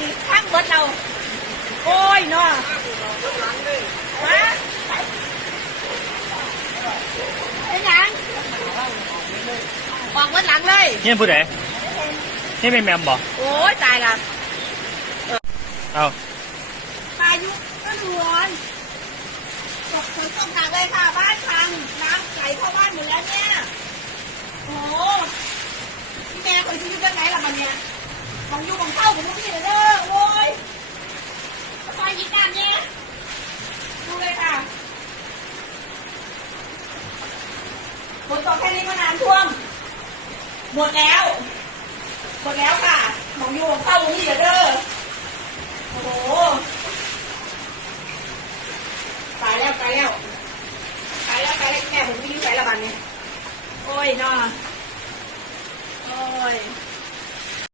นี่ทั้งเบิดเราโอ้ยเนาะมาเป็นยังบอกเบิดหลังเลยเฮียผู้ใดเฮียเป็นแมมบ่โอ้ยตายละเอาพายุก็ร้อนตกฝนตกหนักเลยค่ะบ้านพังน้ำไหลเข้าบ้านหมดแล้วเนี่ยโอ้พี่แม่เคยซื้อจากไหนล่ะมันเนี่ยของอยู่ของเข้าผมต้องมีเลยเด้อโอ้ยซอยยิงน้ำเนี่ยดูเลยค่ะฝนตกแค่นี้ก็น้ำท่วมหมดแล้วค่ะของอยู่ของเข้าผมมีเลยเด้อโอ้โหตายแล้วแม่ผมไม่ยุ่งใส่ละบันเนี่ยโอ้ยนอโอ้ย